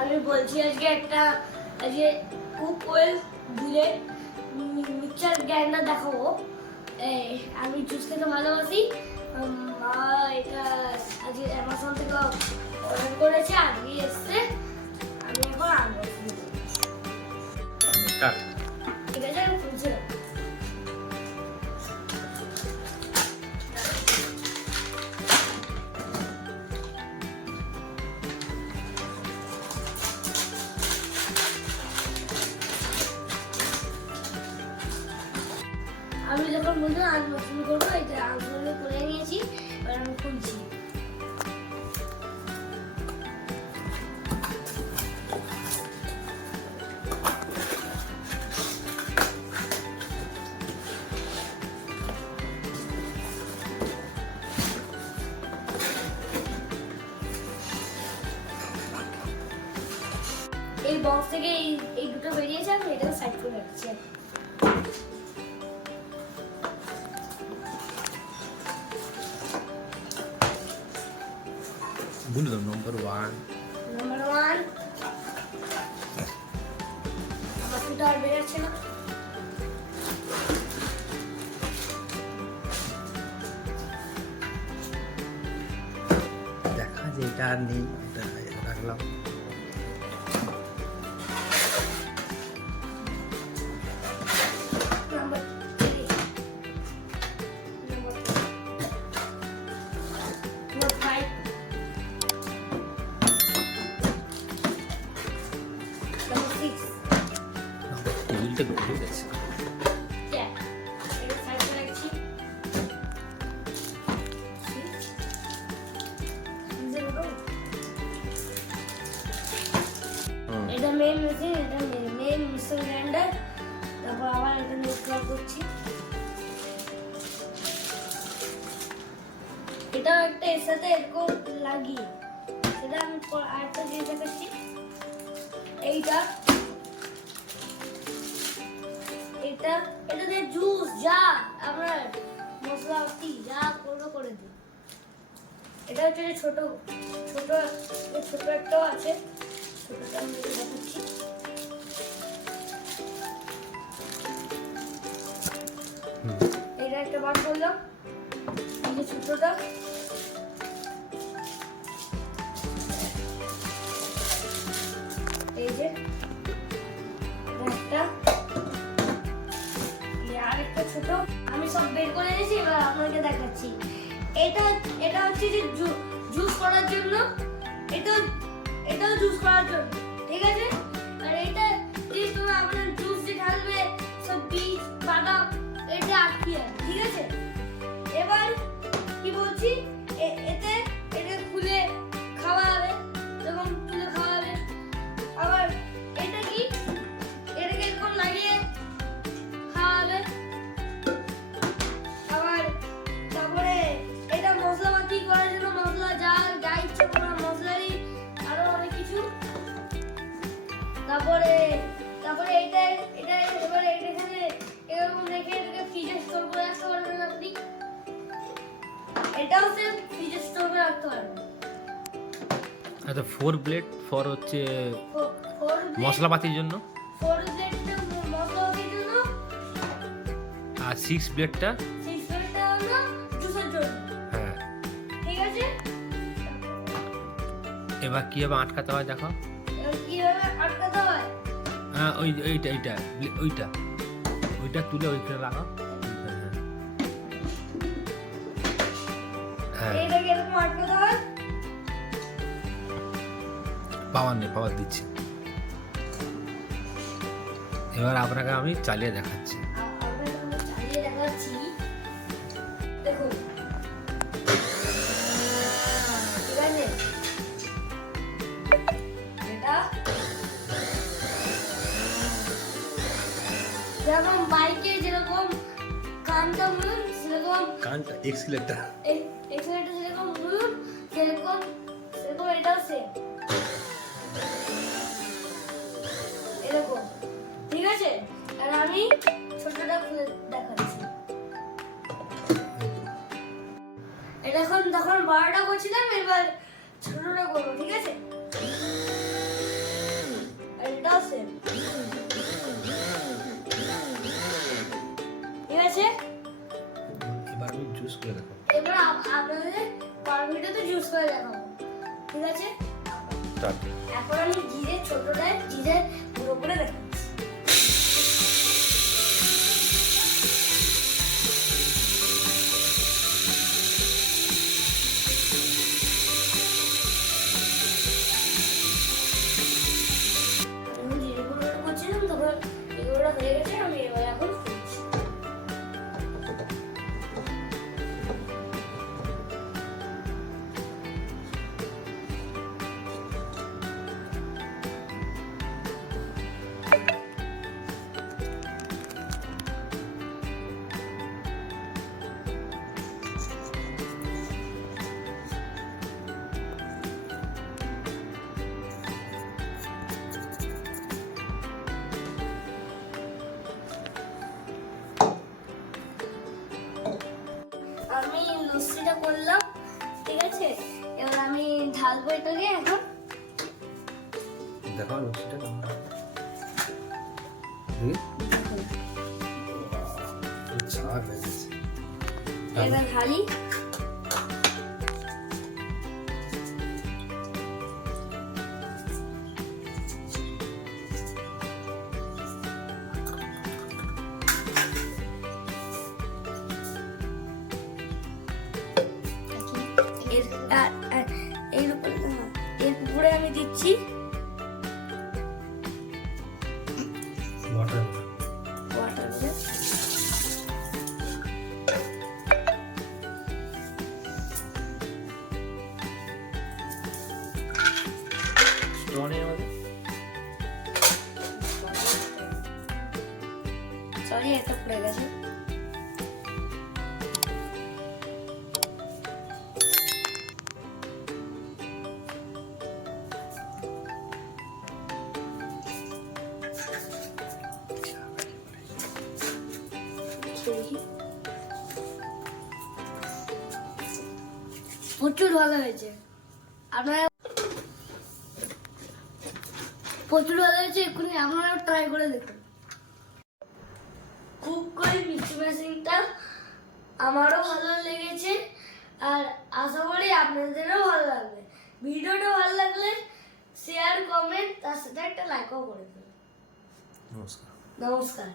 আমি বলছি আজকে কুক ওয়েল দিলে মিক্সচার গ্রাইন্ডার দেখাবো। আমি জুস খেতে ভালোবাসি। মা এটা আজকে অ্যামাজন থেকে অর্ডার করেছে, আজকে এসছে। আমি এখন আনবো। ঠিক আছে, আমি খুলছি না। আমি যখন বলতে আনবক্সিং করবো, এটা আনবক্সিং করে নিয়েছি, এবার আমি খুলছি। এই বক্স থেকে এই দুটো বেরিয়েছে, আমি এটাকে সাইড করে রাখছি। বলে দাও নম্বর 1। আমার দুটো আর বেরোচ্ছে না। দেখা যে এটা আর নেই, এটা রাখলাম। টেবিলটা ঘুরে গেছে। এটা মেন মেশিন, এটা মেন মিক্সার গ্রাইন্ডার। তারপর আবার এটা ইনস্টল করছি। এটা একটা এর সাথে এরকম লাগিয়ে, সেটা আমি আরেকটা দিয়ে দেখাচ্ছি। এইটা দিয়ে জুস যা আমরা মশলা যা করবো করে দিই। এটা হচ্ছে ছোট ছোট ছোট একটাও আছে, ছোটটা আমি দেখাচ্ছি। এটা একটা বার করলাম, এই যে ছোটটা। এই যে একটা, আর একটা ছোট। আমি সব বের করে নিয়েছি, এবার আপনাকে দেখাচ্ছি। এটা হচ্ছে যে জুস করার জন্য, এটাও জুস করার জন্য, ঠিক আছে। আর এটা আপনার জুস যে ঢালবে সব বীজ বাদাম এটা আটকিয়ে, ঠিক আছে। এবার কি বলছি, এটা খুলে খাওয়া হবে, এবং খুলে খাওয়া হবে। আবার এটা কি, এটাকে এরকম লাগিয়ে খাওয়া হবে। আবার তারপরে এটা মশলাপাতি করার জন্য মশলা যা ইচ্ছে কোনো মশলারই আরো অনেক কিছু। তারপরে এটা এবারে এখানে এরকম রেখে এটাকে ফ্রিজে স্টোর করে রাখতে পারবেন আপনি। এটাও সেম ফ্রিজে স্টোর করে রাখতে পারবেন। আচ্ছা, 4 ব্লেড ফর হচ্ছে মশলাপাতির জন্য, 4 ব্লেডটা মশলাপাতির জন্য, আর 6 ব্লেডটা হলো জুসের জন্য। হ্যাঁ, ঠিক আছে। এবার কিভাবে আটকাতে হয় দেখো। কিভাবে আটকাতে হয়? হ্যাঁ, ওইটা তুলে ওইখানে রাখো। হ্যাঁ, এইটাকে এরকম আটকাতে হয়। পাওয়ার দিচ্ছি। এবার আপনাকে আমি চালিয়ে দেখাচ্ছি। দেখুন, ঠিক আছে। এটা যেরকম বাইকে যেরকম কানটা মুড়ুন, সেরকম কানটা এক্সিলেটর যেরকম মুড়ুন, সেরকম এটাও সেম এরকম, ঠিক আছে। আর আমি ছোটটা খুলে দেখাচ্ছি। এটা এখন তখন বড়টা করছিলাম, এবার ছোটটা করবো, ঠিক আছে। ইউজ করে দেখাবো, ঠিক আছে? স্টার্ট। এখন আমি জিরে ছোটটায় জিরে গুঁড়ো করে দেখাচ্ছি। আমি জিরে গুঁড়োটা করছিলাম তখন এগুলোটা হয়ে গেছে, আমি এবার এখন খুলছি। আমি লস্যিটা করলাম, ঠিক আছে? এবার আমি ঢালবো এটাকে এখন। দেখো লস্যিটা কেমন দেখি চা হয়ে গেছে। এবার ঢালি। এর উপরে আমি দিচ্ছি ওয়াটার ওয়াটার। স্ট্র নেই আমাদের। সরি, একটা পড়ে গেছে। দেখি। প্রচুর ভালো হয়েছে। আপনারা প্রচুর ভালো হয়েছে, এক্ষুনি আপনারাও ট্রাই করে দেখুন। কুক করে মিক্সি মেশিনটা আমারও ভালো লেগেছে, আর আশা করি আপনাদেরও ভালো লাগবে। ভিডিওটা ভালো লাগলে শেয়ার, কমেন্ট, তার সাথে একটা লাইকও করে দেবেন। নমস্কার। নমস্কার।